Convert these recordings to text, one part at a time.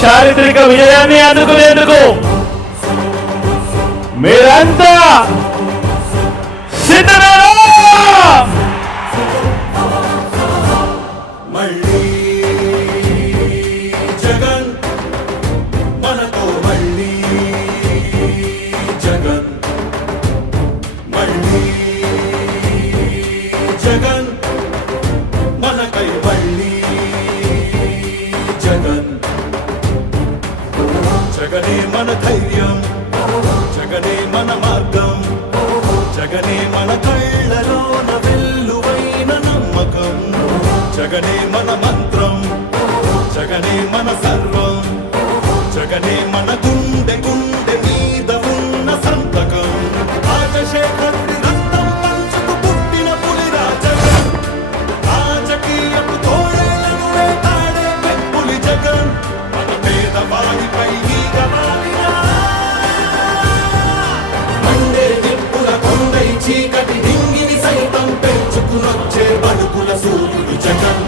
చారిత్రక విజయాన్ని అందుకునేందుకు మీరంతా సిద్ధమేనా? మళ్ళీ జగన్ మనతో, మళ్ళీ జగన్, మళ్ళీ జగన్ మనకై, మళ్ళీ జగన్. జగనే మన ధైర్యం, జగనే మన మార్గం, జగనే మన కళ్ళలోన వెల్లువైన నమ్మకం, జగనే మన మంత్రం, జగనే మన సర్వం, జగనే మన గుండె గుండె మీద ఉన్న సంతకం. రాజశేఖరుడి రక్తం పంచుకు పుట్టిన పులిరా జగన్, రాజకీయపు తోడేళ్లను వేటాడే పెప్పులి జగన్, మన పేదవాడిపై ఈగ వాలిన మండే నిప్పుల కొండై చీకటి డింగిని సైతం పెంచుకునొచ్చే బడుకుల సూర్యుడు జగన్.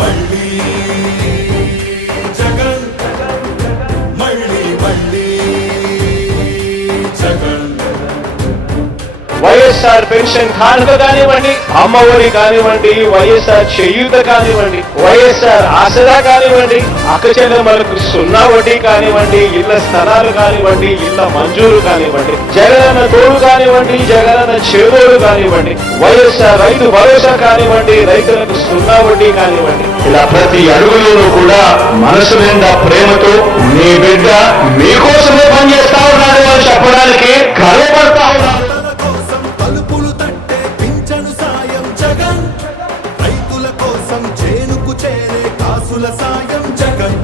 మళ్ళీ జగన్, మళ్ళీ మళ్ళీ జగన్. వైఎస్ఆర్ పెన్షన్ కానుక కానివ్వండి, అమ్మఒడి కానివ్వండి, వైఎస్ఆర్ చేయూత కానివ్వండి, వైఎస్ఆర్ ఆసరా కానివ్వండి, అక్కచెల్లెమ్మలకు 0 వడ్డీ కానివ్వండి, ఇళ్ల స్థలాలు కానివ్వండి, ఇళ్ల మంజూరు కానివ్వండి, జగనన్న తోడు కానివ్వండి, జగనన్న చేదోడు కానివ్వండి, వైఎస్ఆర్ రైతు భరోసా కానివ్వండి, రైతులకు 0 వడ్డీ కానివ్వండి, ఇలా ప్రతి అడుగులోనూ కూడా మనసు నిండా ప్రేమతో మీ బిడ్డ మీకోసమే పనిచేస్తా ఉన్నాడు అని చెప్పడానికి గర్వపడతా ఉన్నాడు. తలుపులు తట్టే పింఛను సాయం జగన్, రైతుల కోసం చేనుకు చేరే కాసుల సాయం జగన్,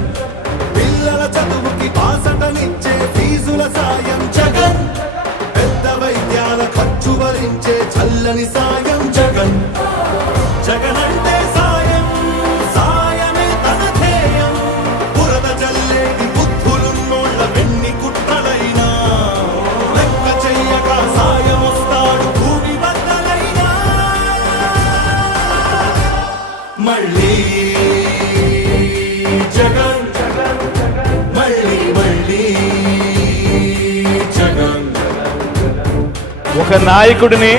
పిల్లల చదువుకి బాసటనిచ్చే ఫీజుల సాయం జగన్, పెద్ద వైద్యాల ఖర్చు భరించే చల్లని సాయం జగన్. జగన్ అంటే సాయం, సాయమే తన ధ్యేయం, బురద జల్లేది బుద్ధులున్నోళ్ళ వెన్ని కుట్రలైనా లెక్క చెయ్యక సాయం వస్తాడు భూమి బద్దలైనా. మళ్ళీ జగన్, మళ్ళీ మళ్ళీ జగన్. ఒక నాయకుడిని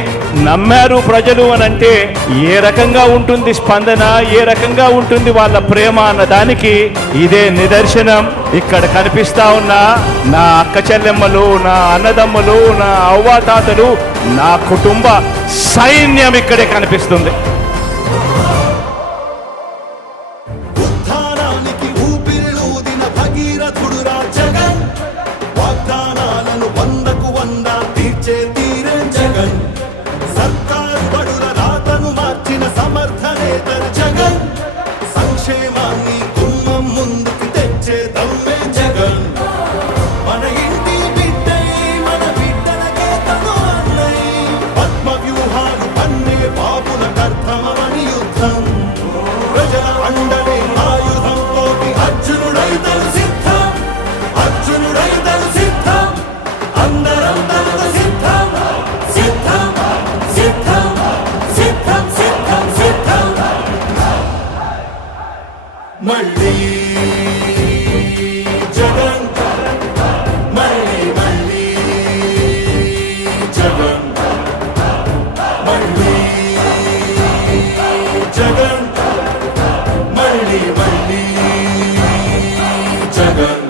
నమ్మారు ప్రజలు అనంటే ఏ రకంగా ఉంటుంది స్పందన, ఏ రకంగా ఉంటుంది వాళ్ళ ప్రేమ అన్న దానికి ఇదే నిదర్శనం. ఇక్కడ కనిపిస్తా ఉన్న నా అక్క చెల్లెమ్మలు, నా అన్నదమ్ములు, నా అవ్వాతాతలు, నా కుటుంబ సైన్యం ఇక్కడే కనిపిస్తుంది. ఉత్థానానికి ఊపిరిలూదిన భగీరథుడురా జగన్, వాగ్దానాలను 100కు 100 తీర్చే తీరే జగన్, సర్కారు బడుల రాతను మార్చిన సమర్థ నేత జగన్, సంక్షేమాన్ని గుమ్మం ముందుకు తెచ్చే దమ్మే జగన్. మన ఇంటి బిడ్డై, మన బిడ్డలకే తను అన్నై, పద్మ వ్యూహాలు పన్నే బాబుల కర్తమని యుద్ధం, ప్రజల అండనే ఆయుధంతో అర్జునుడైతను సిద్ధం, అర్జునుడైతను సిద్ధం, అందరం తనకు సిద్ధం, సిద్ధం సిద్ధం సిద్ధం సిద్ధం సిద్ధం. మళ్ళీ జగన్, మళ్ళీ మళ్ళీ జగన్, మళ్ళీ జగన్, మళ్ళీ మళ్ళీ జగన్.